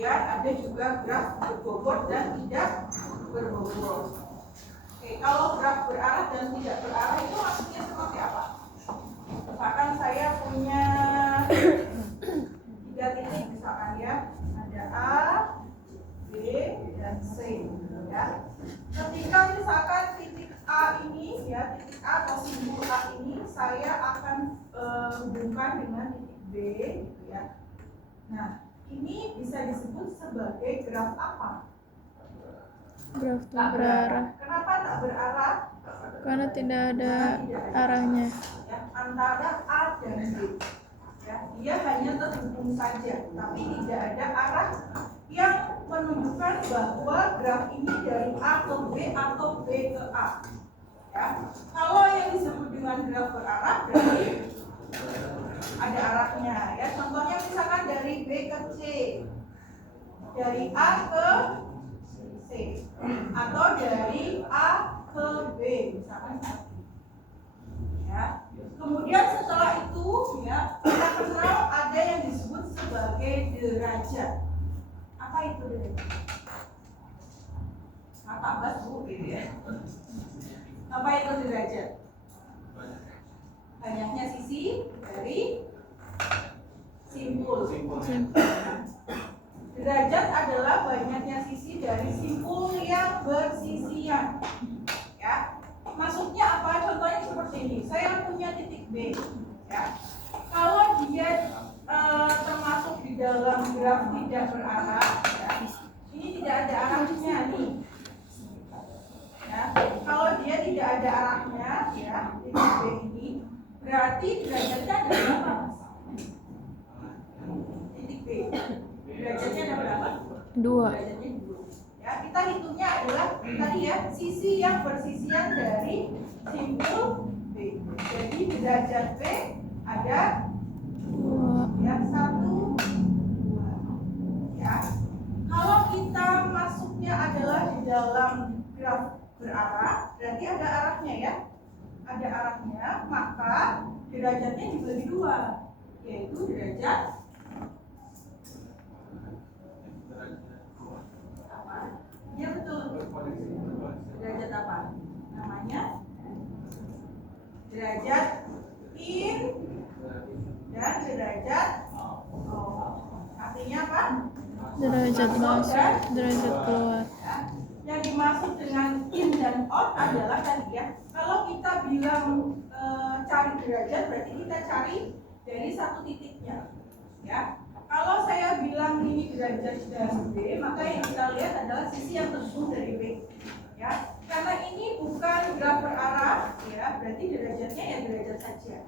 kemudian ada juga graf berbobot dan tidak berbobot. Oke, kalau graf berarah dan tidak berarah itu maksudnya seperti apa? Misalkan saya punya 3 titik misalkan ya, ada A, B, dan C ya. Ketika misalkan titik A ini ya, titik A atau simbol A ini saya akan hubungkan dengan titik B gitu ya. Nah, ini bisa disebut sebagai graf apa? Graf tak berarah. Kenapa tak berarah? Karena tidak ada arahnya. Ya, antara A dan B. Ya, dia hanya terhubung saja, tapi tidak ada arah yang menunjukkan bahwa graf ini dari A ke B atau B ke A. Ya, kalau yang disebut dengan graf berarah berarti ada arahnya. Ya, contohnya misalkan dari B ke C, dari A ke C, atau dari A ke B, misalkan. Ya. Kemudian setelah itu ya kita kenal ada yang disebut sebagai derajat. Apa itu derajat? Kata bas Bu gitu ya. Apa itu derajat? Banyaknya sisi dari simpul. Derajat adalah banyaknya sisi dari simpul yang bersisian. Ya. Maksudnya apa? Contohnya seperti ini. Saya punya titik B, ya. Kalau dia termasuk di dalam graf tidak berarah, ya, ini tidak ada arahnya nih. Ya. Kalau dia tidak ada arahnya, ya, titik B ini, berarti derajatnya ada berapa? Titik B, derajatnya ada berapa? 2. Derajatnya 2. Ya, kita hitungnya adalah tadi ya, sisi yang bersisian dari simpul B. Jadi derajat B ada 2. Ya, 1, 2. Ya. Kalau kita masuknya adalah di dalam graf berarah, berarti ada arahnya ya. Ada arahnya, maka derajatnya dibagi 2, yaitu derajat ya betul. Derajat apa? Namanya derajat in dan derajat out. Artinya apa? Derajat masuk, derajat keluar. Ya. Yang dimaksud dengan in dan out adalah tadi ya. Kalau kita bilang cari derajat, berarti kita cari dari satu titiknya. Ya. Kalau saya bilang ini derajat dari B, maka yang kita lihat adalah sisi yang terhubung dari B. Ya, karena ini bukan graf berarah, ya, berarti derajatnya ya derajat saja.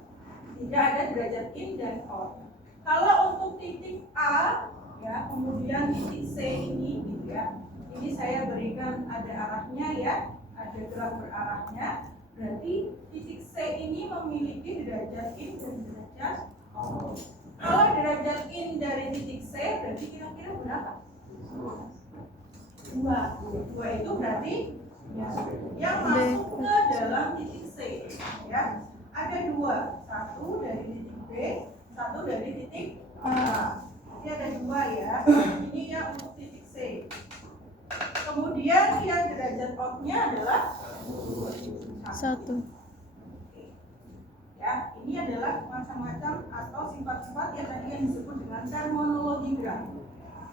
Tidak ada derajat in dan out. Kalau untuk titik A, ya, kemudian titik C ini, gitu ya. Ini saya berikan ada arahnya ya, ada graf berarahnya. Berarti titik C ini memiliki derajat in dan derajat out. Kalau derajat in dari titik C berarti kira-kira berapa? 2 itu berarti ya, yang masuk ke dalam titik C ya. Ada 2, satu dari titik B, satu dari titik A. Ini ada 2 ya. Ini yang untuk titik C. Kemudian yang derajat outnya adalah 1. Ya, ini adalah macam-macam atau sifat-sifat yang tadi yang disebut dengan terminologi graf.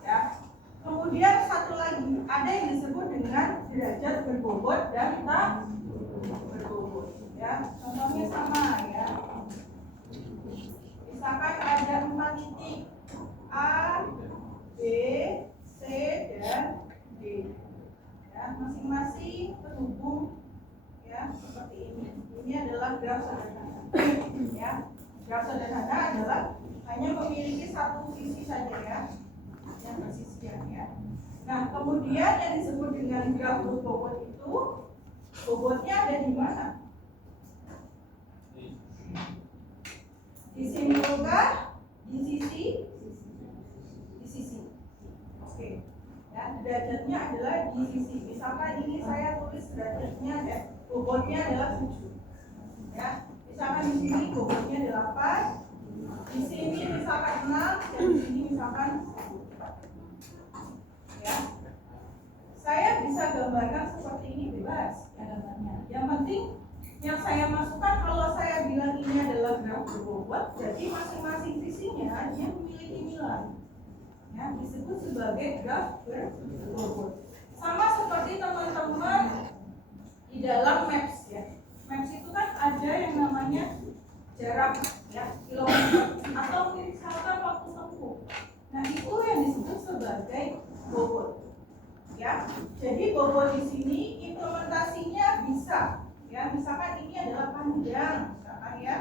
Ya. Kemudian satu lagi, ada yang disebut dengan derajat berbobot dan tak berbobot. Ya, contohnya sama ya. Misalkan ada 4 titik A, B, C, dan D. Ya, masing-masing terhubung ya seperti ini. Ini adalah graf sederhana. Ya, graf sederhana adalah hanya memiliki satu sisi saja ya, yang bersisian ya. Nah, kemudian yang disebut dengan graf berbobot itu, bobotnya ada di mana? Disimpulkan di sisi, di sisi. Oke. Ya, derajatnya adalah di sisi. Misalkan ini saya tulis derajatnya ya, bobotnya adalah 7. Ya. Misalkan di sini bobotnya 8, di sini misalkan 6, dan di sini misalkan 10. Saya bisa gambarkan seperti ini bebas ya gambarnya. Yang penting yang saya masukkan, kalau saya bilang ini adalah graf berbobot, jadi masing-masing sisinya dia memiliki nilai. Ya, disebut sebagai graf berbobot. Sama seperti teman-teman di dalam maps ya. Maps itu kan ada yang namanya jarak ya, kilometer atau misalkan waktu tempuh. Nah, itu yang disebut sebagai bobot. Ya. Jadi bobot di sini implementasinya bisa ya, misalkan ini adalah panjang, misalkan ya.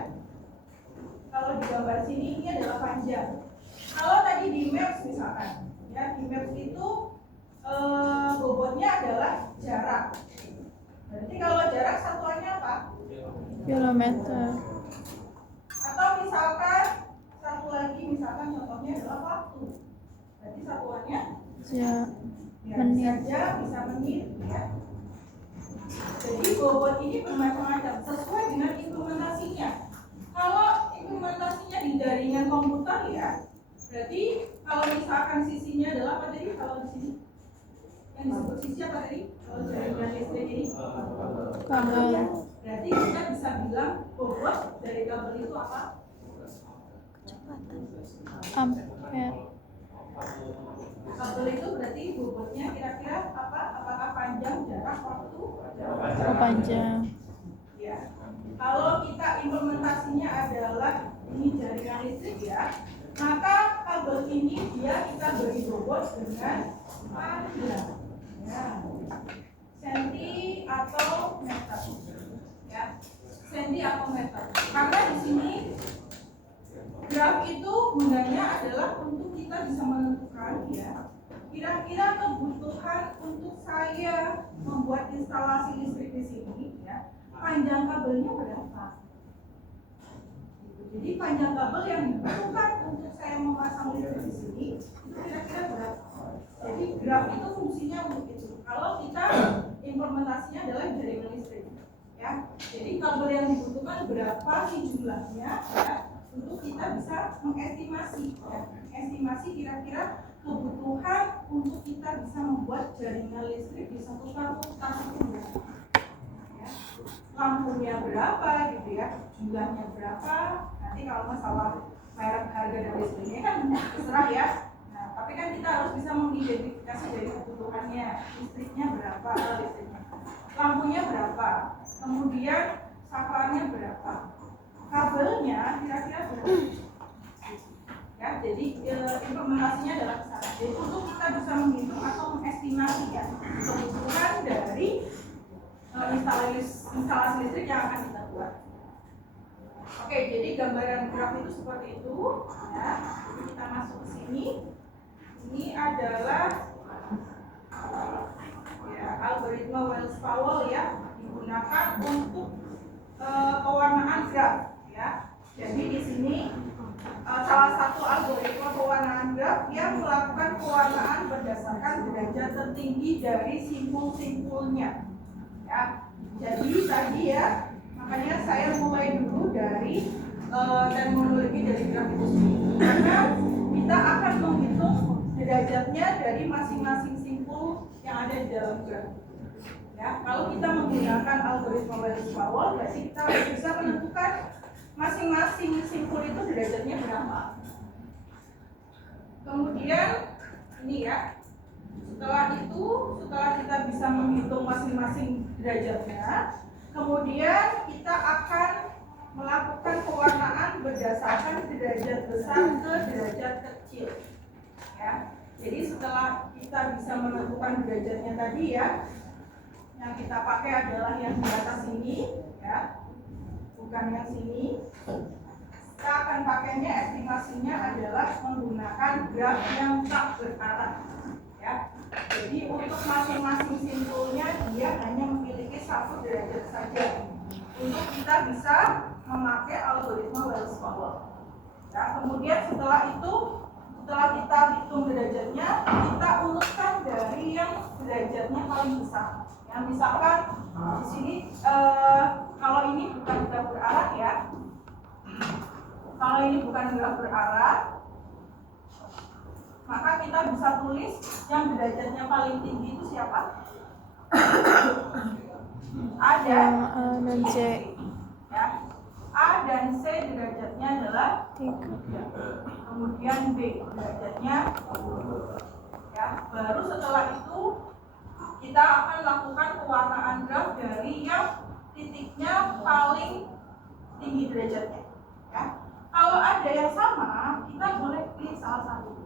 Kalau di gambar sini ini adalah panjang. Kalau tadi di maps misalkan, ya di maps itu bobotnya adalah jarak. Berarti kalau jarak satuannya apa? Kilometer. Atau misalkan satu lagi, misalkan contohnya adalah waktu. Berarti satuannya Ya, ya, menit. bisa jam, bisa menit, ya. Jadi bobot ini bermacam-macam sesuai dengan implementasinya. Kalau implementasinya di jaringan komputer ya, berarti kalau misalkan sisinya adalah apa tadi? Kalau di sini yang disebut sisi apa tadi? Kalau jaringan listrik ini Kabel. berarti kita bisa bilang bobot dari kabel itu apa? Ampere. Kabel itu berarti bobotnya kira-kira apa? Apakah panjang, jarak, waktu? Oh, panjang. Ya. Kalau kita implementasinya adalah ini jaringan listrik ya, maka kabel ini kita beri bobot dengan panjang. Ya. Senti atau meter. Ya. Senti atau meter. Karena di sini graf itu gunanya adalah untuk kita bisa menentukan ya, kira-kira kebutuhan untuk saya membuat instalasi listrik di sini ya, panjang kabelnya berapa. Jadi panjang kabel yang dibutuhkan untuk saya memasang listrik di sini itu kira-kira berapa. Jadi graf itu fungsinya untuk itu. Kalau kita implementasinya adalah jaringan listrik ya. Jadi kabel yang dibutuhkan berapa sih jumlahnya ya, untuk kita bisa mengestimasi ya, estimasi kira-kira kebutuhan untuk kita bisa membuat jaringan listrik di satu fakultas itu berapa ya. Lampunya berapa gitu ya, jumlahnya berapa. Nanti kalau masalah merek, harga dan listriknya kan terserah ya. Nah, tapi kan kita harus bisa mengidentifikasi dari kebutuhannya, listriknya berapa, lampunya berapa, kemudian saklarnya berapa, kabelnya kira-kira berapa ya. Jadi implementasinya adalah kesana. Jadi untuk kita bisa menghitung atau mengestimasi ya kebutuhan dari instalasi listrik yang akan kita buat. Oke, jadi gambaran graf itu seperti itu ya. Jadi kita masuk ke sini. Ini adalah ya, algoritma Wells-Powell ya, digunakan untuk pewarnaan graf ya. Jadi di sini salah satu algoritma pewarnaan graf yang melakukan pewarnaan berdasarkan derajat tertinggi dari simpul-simpulnya ya. Jadi tadi ya, makanya saya mulai dulu dari terminologi dari graf itu sendiri, karena kita akan menghitung derajatnya dari masing-masing simpul yang ada di dalam graf. Ya, kalau kita menggunakan algoritma Wells-Powell, berarti kita bisa menentukan masing-masing simpul itu derajatnya berapa. Kemudian ini ya, setelah kita bisa menghitung masing-masing derajatnya, kemudian kita akan melakukan pewarnaan berdasarkan derajat besar ke derajat kecil. Ya, jadi setelah kita bisa menentukan derajatnya tadi ya, yang kita pakai adalah yang di atas ini ya, bukan yang sini. Kita akan pakainya, estimasinya adalah menggunakan graf yang tak berarah ya. Jadi untuk masing-masing simpulnya dia hanya memiliki 1 derajat saja untuk kita bisa memakai algoritma Wells-Powell ya. Kemudian setelah kita hitung derajatnya, kita urutkan dari yang derajatnya paling besar. Yang misalkan di sini kalau ini bukan graf berarah ya. Kalau ini bukan graf berarah, maka kita kita bisa tulis yang derajatnya paling tinggi itu siapa? Ada yang A dan C. Ya. A dan C derajatnya adalah 3. kemudian B derajatnya ya. Baru setelah itu kita akan lakukan pewarnaan graf dari yang titiknya paling tinggi derajatnya ya. Kalau ada yang sama, kita boleh pilih salah satu.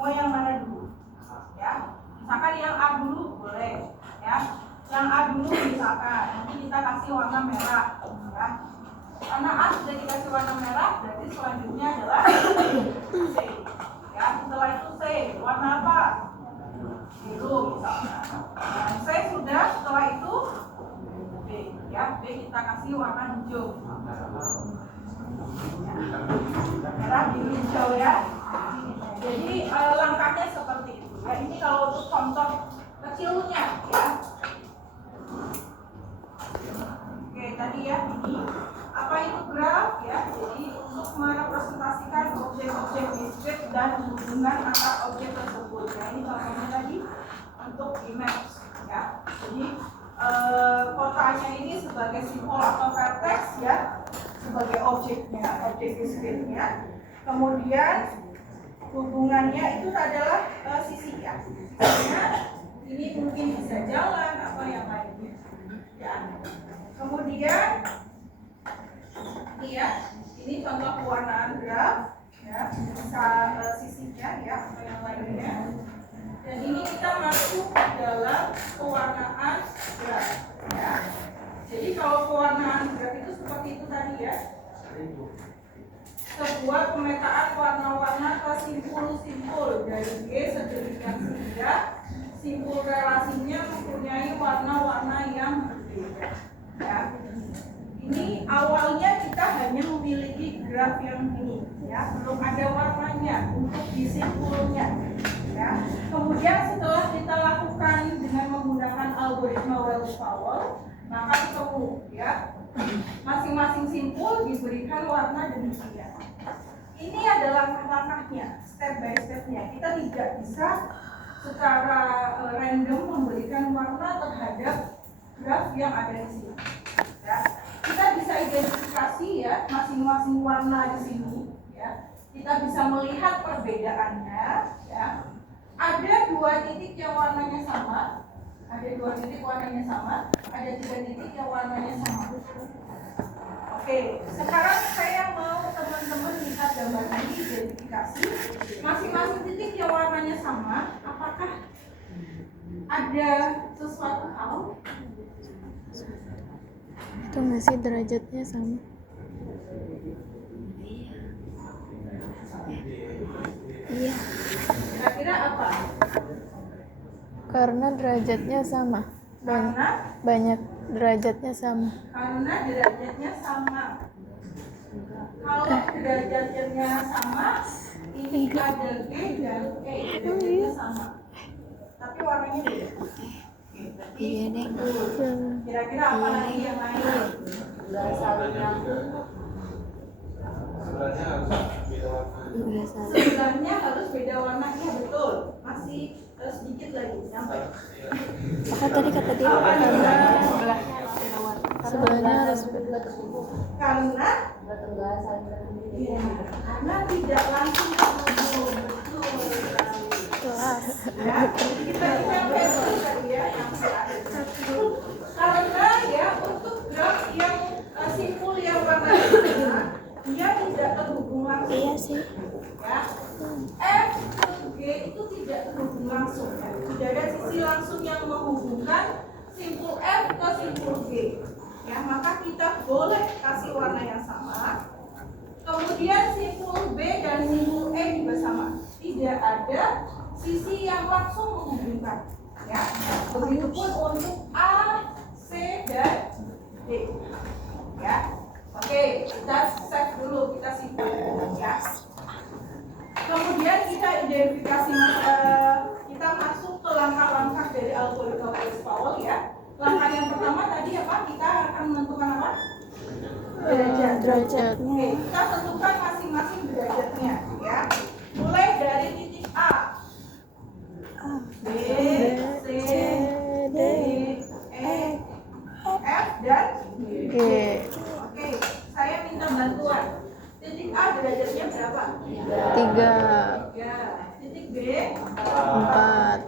Mau yang mana dulu? Ya. Misalkan yang A dulu boleh ya. Yang A dulu misalkan nanti kita kasih warna merah ya. Karena A sudah dikasih warna merah, berarti selanjutnya adalah C. Ya, setelah itu C, warna apa? Biru misalnya. Nah, C sudah, setelah itu B. Ya, B kita kasih warna hijau. Ya. Merah, biru, hijau ya. Jadi langkahnya seperti itu. Ya, ini kalau untuk contoh kecilnya ya. Oke, tadi ya ini apa itu graf ya? Jadi untuk merepresentasikan objek-objek diskrit dan hubungan antara objek tersebut. Ya, ini contohnya tadi untuk image ya. Jadi kotanya ini sebagai simbol atau vertex ya, sebagai objeknya, objek diskritnya. Kemudian hubungannya itu adalah sisi ya. Sisinya ini mungkin bisa jalan atau yang lainnya. Ya. Kemudian ini ya, ini contoh pewarnaan graf ya, bisa sisinya ya atau yang lainnya. Dan ini kita masuk dalam pewarnaan graf ya. Jadi kalau pewarnaan graf itu seperti itu tadi ya. Sebuah pemetaan warna-warna ke simpul-simpul dari G sedemikian sehingga simpul relasinya mempunyai warna-warna yang berbeda. Ya. Ini awalnya kita hanya memiliki graf yang ini, ya, belum ada warnanya untuk di simpulnya. Ya. Kemudian setelah kita lakukan dengan menggunakan algoritma Wells-Powell, maka ketemu, ya, masing-masing simpul diberikan warna demikian. Ini adalah langkah-langkahnya, step by stepnya. Kita tidak bisa secara random memberikan warna terhadap graf yang ada di sini. Ya. Kita bisa identifikasi ya masing-masing warna di sini. Ya. Kita bisa melihat perbedaannya. Ya. Ada 2 titik yang warnanya sama, ada 2 titik warnanya sama, ada 3 titik yang warnanya sama. Oke, sekarang saya mau teman-teman lihat gambar ini, identifikasi masing-masing titik yang warnanya sama. Apakah ada sesuatu hal? Itu masih derajatnya sama. Iya. Kira-kira apa? Karena derajatnya sama. Karena Banyak derajatnya sama. karena derajatnya sama. Kalau derajatnya sama, ini ada G dan E, derajatnya sama. Tapi warnanya beda. Iya deh. Kira-kira apa lagi yang lain? Nggak saling nyambung. Nggak saling. Sebelahnya harus beda warna, iya betul. Masih sedikit lagi nyampe. Apa tadi kata dia? Karena Sebelahnya harus karena Nggak saling nyambung. ya, karena tidak langsung terhubung, betul sekali. kelas. Ya, kita nyampe tadi ya, nyampe akhir. Karena ya untuk graf yang simpul yang warna merah, dia tidak terhubung langsung. Iya sih. Ya, F ke G itu tidak terhubung langsung. Ya. Tidak ada sisi langsung yang menghubungkan simpul F ke simpul G. Ya, maka kita boleh kasih warna yang sama. Kemudian simpul B dan simpul E juga sama. Tidak ada sisi yang langsung menghubungkan. Ya, begitupun untuk A, C dan D. Ya, oke, kita save dulu, kita simpan. Ya. Kemudian kita identifikasi, kita masuk ke langkah-langkah dari algoritma Wells-Powell ya. Langkah yang pertama tadi apa? Kita akan menentukan apa? Derajat. Oke, kita tentukan masing-masing derajatnya ya. Mulai dari titik A. B 4,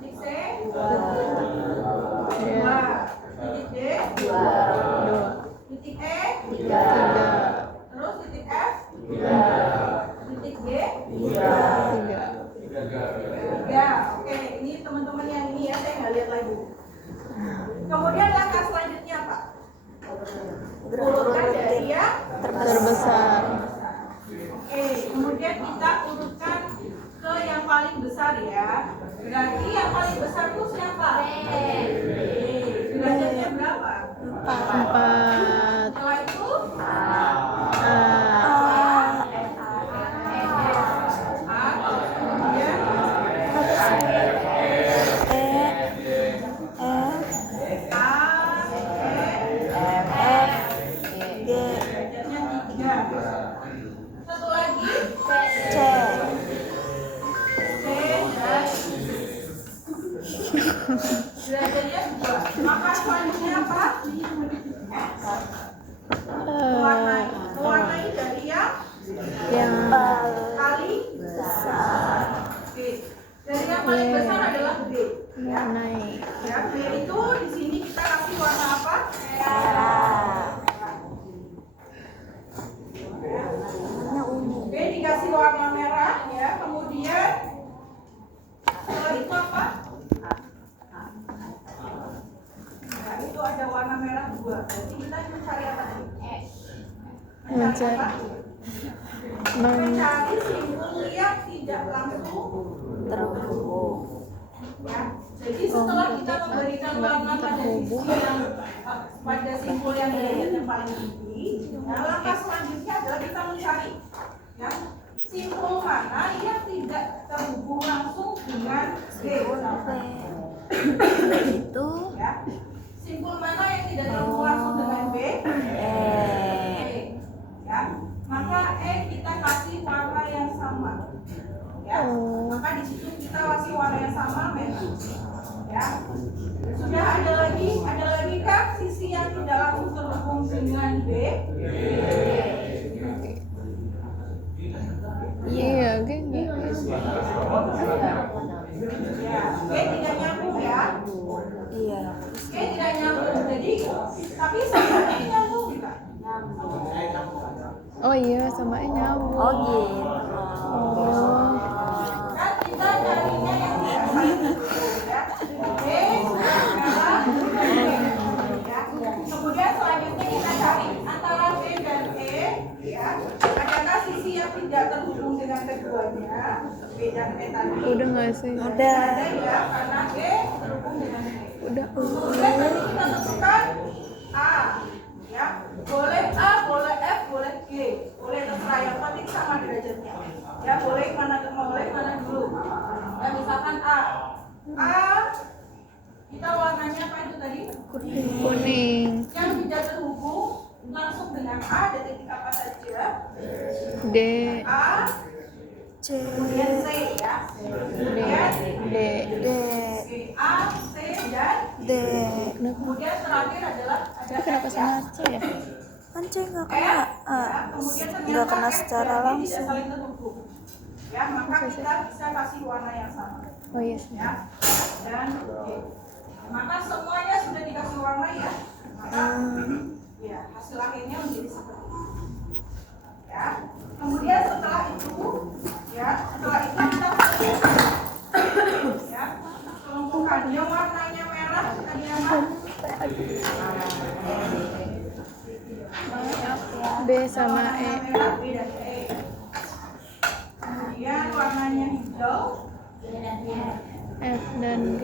titik C ya, 2, titik D 2, titik E 3, terus titik F 3, titik G 3. 3. Oke, ini teman-teman yang ini ya, saya nggak lihat lagi. Kemudian langkah selanjutnya apa? Urutkan dari yang Terbesar. Oke, kemudian kita urutkan ke yang paling besar ya. Berarti yang paling besar itu siapa? Derajatnya berapa? 4, Setelah itu A, A, kemudian A, E, derajatnya 3. Satu lagi C dan derajatnya 2. Maka selanjutnya apa? Mewarnai dari yang kali besar. Oke. Dari yang paling besar adalah B. naik. Ya, B itu di sini kita kasih warna apa? B dikasih warna merah ya. Kemudian setelah itu apa? Nah, itu ada warna merah 2. Berarti kita mencari apa nih? Mencari apa? Mencari simbol yang tidak langsung terhubung. ya. Jadi setelah kita memberikan warna pada sisi yang pada simbol yang derajatnya paling tinggi, nah langkah selanjutnya adalah kita mencari ya simbol mana yang tidak terhubung langsung dengan B. Itu Ya. Simbol mana yang tidak terhubung langsung dengan B? Ya. Maka E kita kasih warna yang sama. Ya. Maka di situ kita kasih warna yang sama merah. Ya. Sudah ada lagi kan sisi yang tidak langsung terhubung dengan B? Iya, gini. Ya. B tidak nyambung ya. iya. B tidak nyambung. Jadi tapi sama E nyambung enggak? Oh iya, sama nyambung. Oh gitu. Oh, Kan kita carinya yang tidak saling terhubung ya. B merah, ya. Kemudian selanjutnya kita cari antara B dan E ya. Adakah sisi yang tidak terhubung dengan keduanya? B dan E tadi. udah nggak sih? Ada ya, karena B terhubung dengan E. Udah. Kemudian tadi kita tentukan A ya. Boleh A, boleh F, boleh G. Boleh terserah, yang penting sama derajatnya. Ya, boleh mana dulu. Ya, misalkan A. A kita warnanya apa itu tadi? Kuning. Yang tidak terhubung langsung dengan A, ada titik apa saja? D, A, kemudian C ya. Kemudian D, C, A, C dan D. kemudian terakhir adalah ada kenapa F, sama ya. C ya? Kan C nggak F, kena. ya. Kemudian Nggak ternyata kena F secara dan G tidak langsung. saling terhubung. Ya, maka kita bisa kasih warna yang sama. Oh iya sih. Ya. Dan G. Maka semuanya sudah dikasih warna ya. Maka ya hasil akhirnya menjadi seperti ini. Ya. Kemudian setelah itu kita ya kelompokan yang warnanya merah tadi apa? B sama E. Warnanya merah B dan E. Kemudian warnanya hijau F dan G.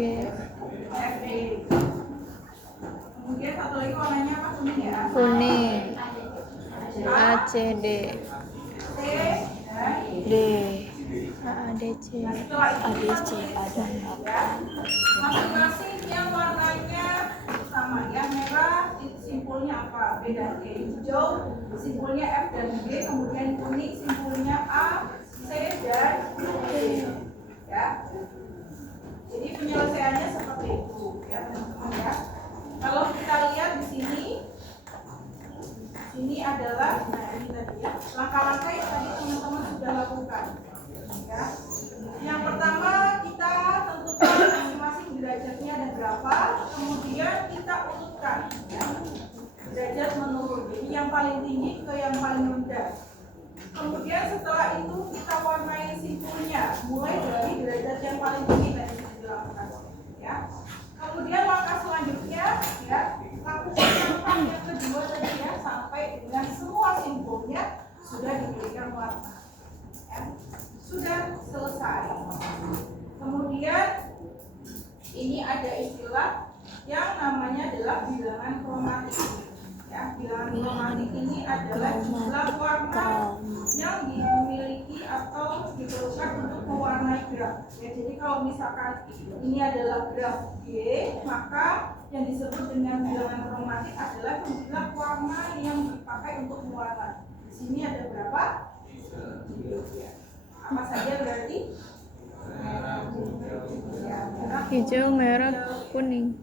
F D. Kemudian satu lagi warnanya apa, kuning ya? Kuning. A, C, D. C dan D. A, D, C. nah, setelah itu A, D, kita C, tulis ada. ya. Masing-masing yang warnanya sama, yang merah itu simpulnya apa? B dan E. Hijau simpulnya F dan G, kemudian kuning simpulnya A, C dan D. Ya. Jadi penyelesaiannya seperti itu ya teman-teman ya. Kalau kita lihat di sini adalah nah ini tadi ya langkah-langkah yang tadi teman-teman sudah lakukan ya. Yang pertama Kemudian kita urutkan ya, derajat menurun. Ini yang paling tinggi ke yang paling rendah. Kemudian setelah itu kita warnai simpulnya, mulai dari derajat yang paling tinggi tadi kita dilakukan. Ya. Kemudian langkah selanjutnya, ya, lakukan langkah yang kedua tadi ya, sampai dengan semua simpulnya sudah diberikan warna. Ya. Sudah selesai. Kemudian ini ada istilah yang namanya adalah bilangan kromatik. Ya, bilangan kromatik ini adalah jumlah warna yang dimiliki atau diperlukan untuk mewarnai graf. Ya, jadi kalau misalkan ini adalah graf G, maka yang disebut dengan bilangan kromatik adalah jumlah warna yang dipakai untuk mewarnai. Di sini ada berapa? Apa saja berarti? Hijau, merah, kuning.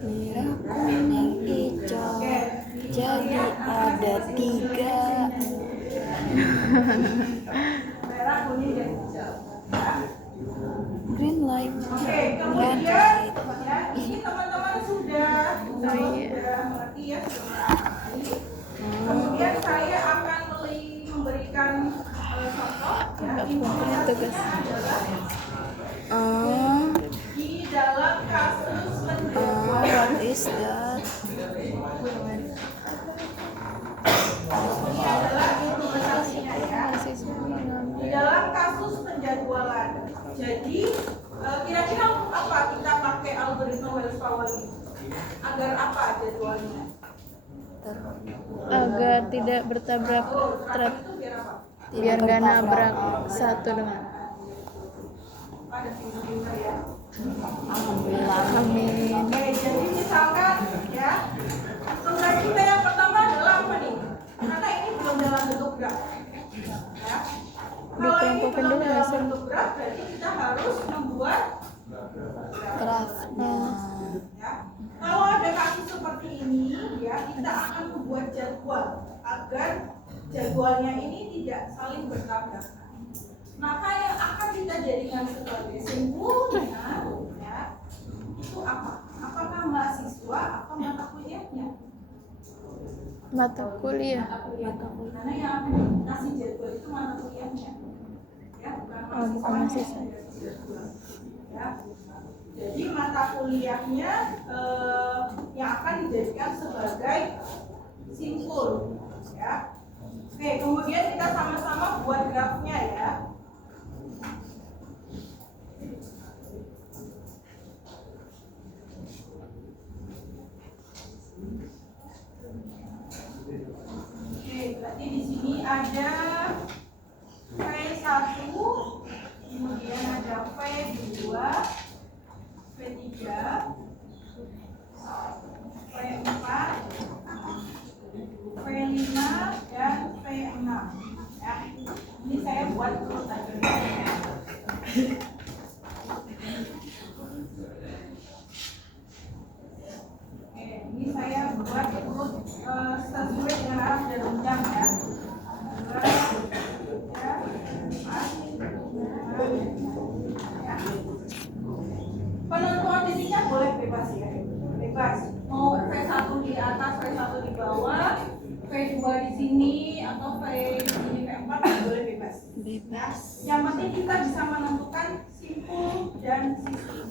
Merah, kuning, hijau. Jadi ada 3. Merah, kuning, dan hijau. Ya. Green light. Oke, kemudian ya, ini teman-teman sudah mengerti ya, sudah mengerti. Kemudian saya akan memberikan contoh ya, informasinya adalah di dalam kasus penjualan. What is that? Ini adalah implementasinya ya. Di dalam kasus penjadwalan. Jadi kira-kira apa kita pakai algoritma Wells-Powell ini? Agar apa jadwalnya? Agar tidak bertabrak truk, Itu biar apa? biar nggak nabrak satu dengan. Ada pinter ya. Alhamdulillah. Amin. Oke, jadi misalkan ya, tugas kita yang pertama adalah apa nih? Karena ini belum dalam bentuk graf. Ya. Kalau ini Dikelompokkan belum dulu dalam hasil. bentuk graf, berarti kita harus membuat Grafnya. ya. Kalau ada kasus seperti ini, ya kita akan membuat jadwal agar jadwalnya ini tidak saling bertabrakan. Maka yang akan kita jadikan sebagai simpulnya, ya, itu apa? Apakah mahasiswa atau mata kuliahnya? Mata kuliah. Karena yang akan dikasih jadwal itu mata kuliahnya, ya, bukan bukan mahasiswa. Ya. Jadi mata kuliahnya yang akan dijadikan sebagai simpul, ya. Oke, kemudian kita sama-sama buat grafnya ya. Oke, berarti di sini ada V1, kemudian ada V2, V3, V4, V5, dan V6 ya. Ini saya buat terus aja ya. Oke, ini saya buat terus sesuai dengan arah dan undang ya. 2, 3, 4, 5, ya. Penentuan titiknya boleh bebas ya, bebas. Mau V1 di atas, V1 di bawah, V2 di sini atau V di sini V4 boleh bebas. Bebas. Yang penting kita bisa menentukan simpul dan sisi.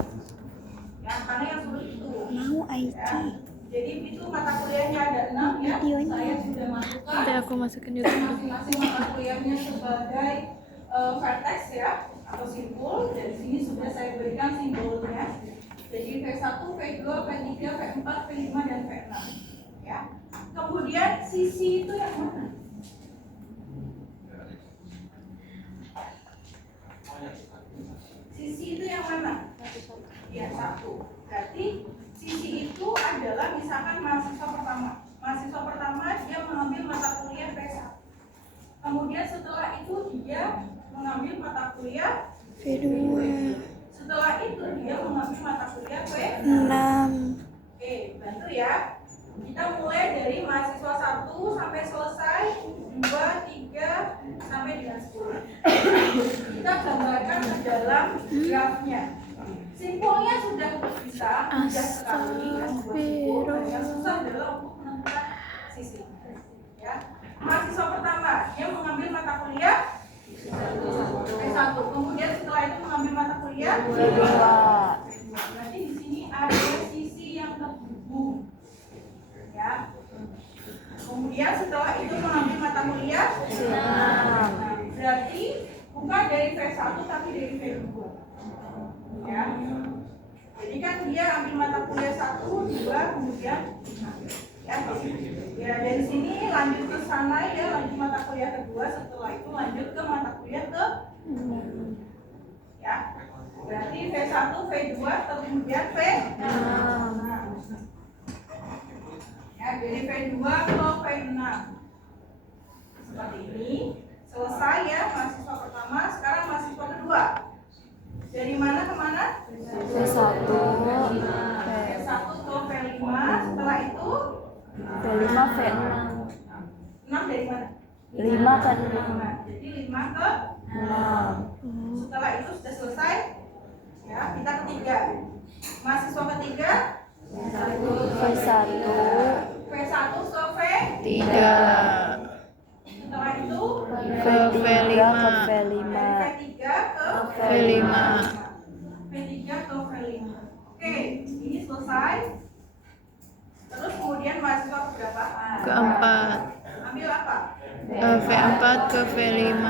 Ya, karena yang sulit itu. Mau IT. Ya. Jadi itu mata kuliahnya ada 6 ya. Videonya. Saya sudah masukkan Udah aku masukin juga. masing-masing mata kuliahnya sebagai vertex ya atau simpul. Dari sini sudah saya berikan simbolnya. Jadi V1, V2, V3, V4, V5 dan V6 ya. Kemudian sisi itu yang mana? Sisi itu yang mana? Ya, 1. Berarti sisi itu adalah misalkan mahasiswa pertama. Mahasiswa pertama dia mengambil mata kuliah V1. Kemudian setelah itu dia mengambil mata kuliah V2. Setelah itu dia mengambil mata kuliah V6. 6. Oke, bantu ya. Kita mulai dari mahasiswa 1 sampai selesai, 2, 3 sampai dengan 10. Kita gambarkan ke dalam grafnya. Simpulnya sudah bisa, mudah sekali ya, sebuah simpul. Yang susah adalah untuk menentukan sisi. Ya. Mahasiswa pertama dia mengambil mata kuliah P1. Kemudian setelah itu mengambil mata kuliah P2. Berarti di sini ada sisi yang terhubung. Ya. Kemudian setelah itu mengambil mata kuliah berarti bukan dari V1 tapi dari V2. Ya. Jadi kan dia ambil mata kuliah 1, 2, kemudian ya dari sini lanjut ke sana ya, lanjut mata kuliah kedua, setelah itu lanjut ke mata kuliah ke ya. Berarti V1, V2, kemudian V6. Ya, dari V2 ke V6. Seperti ini. Selesai ya mahasiswa pertama, sekarang mahasiswa kedua. Dari mana ke mana? V1. V1 ke V5, setelah itu V5 V6. 6 dari mana? 5 ke 6. Jadi 5 ke 6. setelah itu sudah selesai. Ya, kita ketiga. Mahasiswa ketiga V1. V1 ke V. 3 Setelah itu ke V3 ke V5 V5. V3 ke V5 V3 ke V5. Oke, ini selesai. Terus kemudian mahasiswa berapa? keempat Ambil apa? V4 ke V5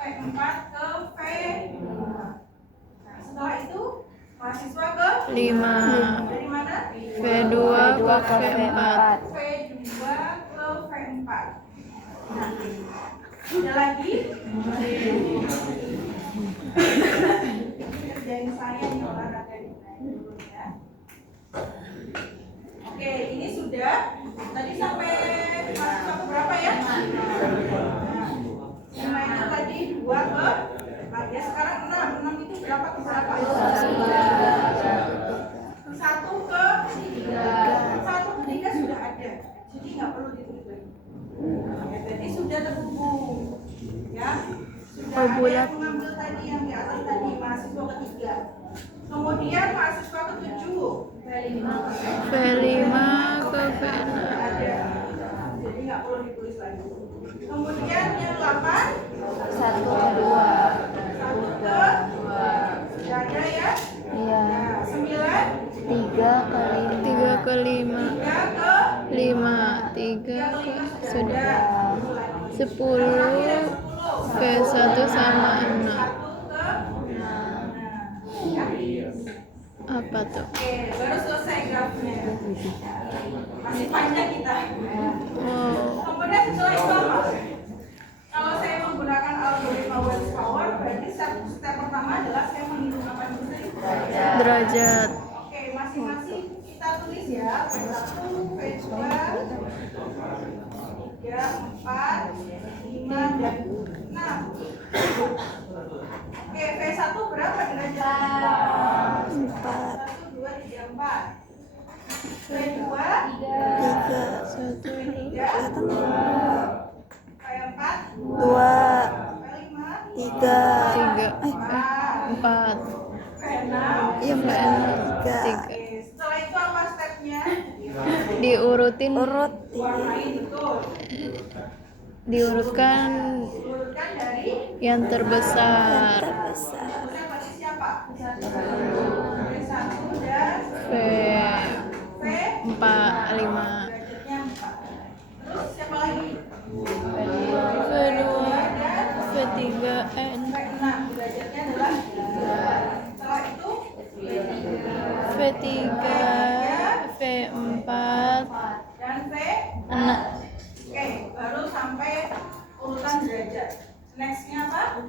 V4 ke V5. Nah, setelah itu mahasiswa ke 5 dari mana? V2 ke V4 V2 ke V4. Nah, ada lagi? Kerjain saya nih olahraga di dulu ya. Oke, ini sudah. Tadi sampai mahasiswa ke berapa ya? Nah, 5 itu tadi 2 ke ya sekarang 6. 6 itu berapa ke berapa? 1 ke 3. 1 ke 3 sudah ada. Jadi nggak perlu ditulis lagi. Ya, jadi sudah terhubung. Ya. Sudah ada bulat. yang mengambil tadi yang di atas tadi mahasiswa ketiga. Kemudian mahasiswa ketujuh V5 ke V6 ada. Jadi nggak perlu ditulis lagi. Kemudian yang 8 1 ke 2. 1 ke 2 sudah ada ya. Iya. Nah, 9 3 ke 3 ke 5 3 ke 5 3 ke sudah 10 V1 sama 6 apa tuh? Oke, baru selesai grafnya. Masih panjang kita. Oh, Kemudian setelah itu apa? Kalau saya menggunakan algoritma Wells Power, berarti step pertama adalah saya menghitung apa dulu tadi? derajat Oke, masing-masing kita tulis ya. V1, V2, 3, 4, 5, dan 6. Oke, V1 berapa derajat? 4. 1, 2, 3, 4. V2, 3. 1 V3, V4, 2. V5, 3. 4 V6. Iya, Mbak. 3. 3 Oke, setelah itu apa stepnya? diurutin Urut 3. Warnai betul. diurutkan Urutkan dari yang terbesar Terbesar. kemudian pasti siapa? V1 dan V4 5 derajatnya 4. Terus siapa lagi? V2 dan V3 V6 derajatnya adalah 3. Setelah itu V3 V4 dan V. 6 Oke, baru sampai urutan derajat. Nextnya apa?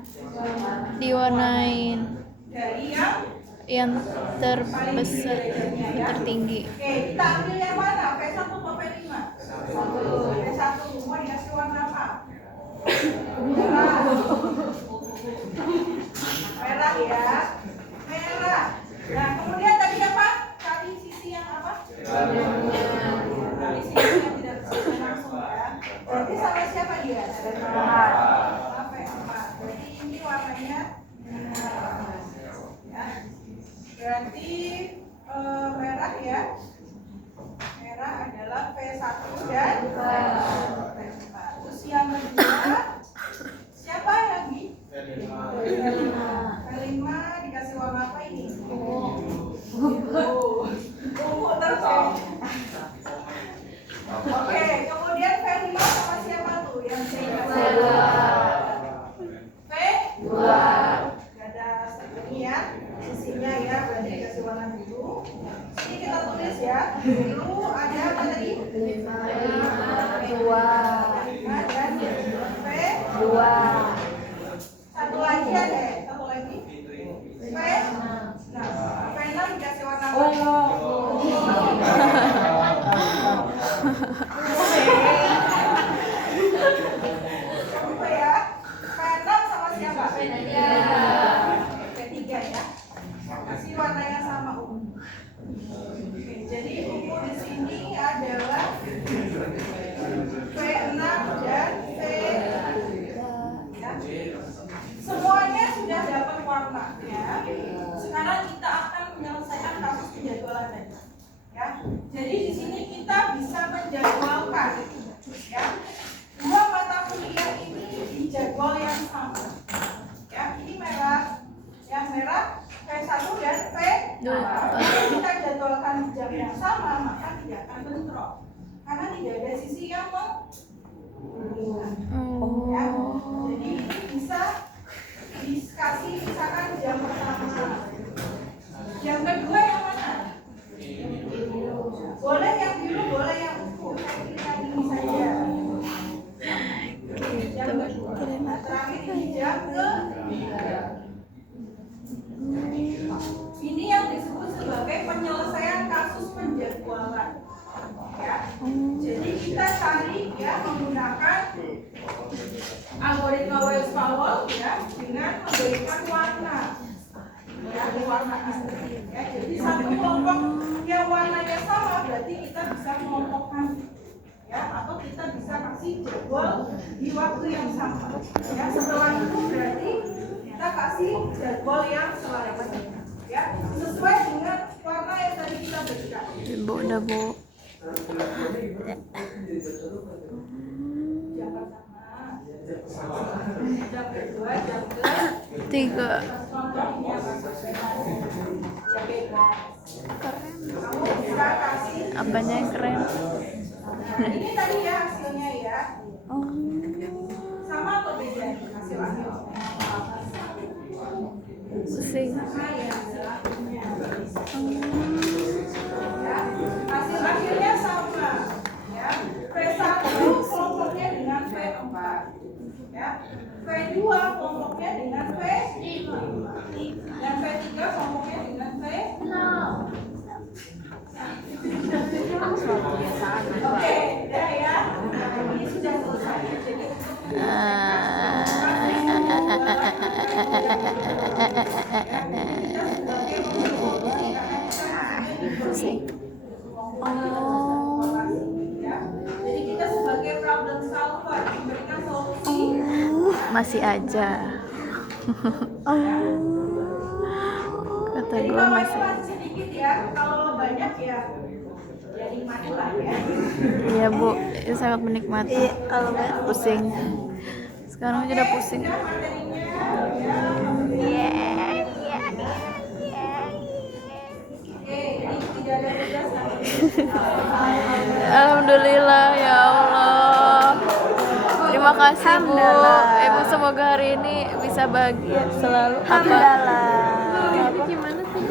diwarnain Dari yang paling tinggi terbesar derajatnya ya. tertinggi. Oke, kita ambil yang mana? V1 atau V5? V1. Mau dikasih warna apa? Merah. Merah ya. Merah. Nah, kemudian tadi apa? Cari sisi yang apa? Cari sisi yang tidak bersama langsung ya. Berarti sama siapa dia? Sama V4. Berarti ini warnanya merah. Ya. Berarti merah ya. Merah adalah V1 dan V4. Terus yang kedua, siapa lagi? V5 dikasih warna apa ini? Ungu terus ya. Oke, kemudian V5 sama siapa tuh? Yang V2. V2. Ada ini ya, sisinya ya, berarti dikasih warna biru. Ini kita tulis ya. Biru ada apa tadi? V2 dan V2. Satu lagi ada, satu lagi. V. Nah, V6 dikasih warna apa? Coba ya. V6 sama siapa? V3 ya. Kasih warna yang sama ungu. Oke, jadi ungu di sini adalah V6 dan V. Ya. Semuanya sudah dapat warna ya. Sekarang kita akan menyelesaikan kasus penjadwalan tadi. Ya. Jadi di sini kita bisa menjadwalkan ya. Dua mata kuliah ini di jadwal yang sama. Ya, ini merah. Yang merah V1 dan V2. Kalau kita jadwalkan di jam yang sama, maka tidak akan bentrok. Karena tidak ada sisi yang ya. Jadi ini bisa dikasih misalkan jam pertama. Jam kedua yang mana? Boleh yang biru, boleh yang ungu. Kita ini saja. Jam kedua. Nah, terakhir ini jam ketiga. Ini yang disebut sebagai penyelesaian kasus penjadwalan. Ya. Jadi kita cari ya menggunakan algoritma Wells-Powell ya dengan memberikan warna. Ya, warna ya. Jadi satu kelompok yang warnanya sama berarti kita bisa mengelompokkan ya, atau kita bisa kasih jadwal di waktu yang sama. Ya, setelah itu berarti kita kasih jadwal yang selaras ya, sesuai dengan warna yang tadi kita berikan. Udah, Bu. Jam pertama, jam kedua, jam Tiga. contoh ini apa? Jam bebas. Keren. Kamu bisa kasih. Apanya yang keren? Nah, ini tadi ya hasilnya ya. Oh. Sama atau beda hasil-hasil? Pusing. Sama ya hasil-hasilnya. Ya, hasil-hasilnya sama. Ya, V1 kelompoknya dengan V4. Ya, V2 kelompoknya dengan V5. Dan V3 kelompoknya dengan V6. Oke, udah ya. Ini sudah selesai. Jadi Pusing. Jadi kita sebagai problem solver memberikan solusi. Masih aja. Kata Jadi gua kalau ini masih. masih sedikit ya, kalau banyak ya nikmati lah ya. Iya, Bu, itu sangat menikmati. Iya, kalau nggak Pusing. Sekarang aja udah pusing. Sudah materinya. Oke, ini tidak ada tugas lagi. Alhamdulillah ya Allah. Terima kasih, Bu. Alhamdulillah. Ibu semoga hari ini bisa bahagia selalu. Apa? Alhamdulillah. Gimana sih?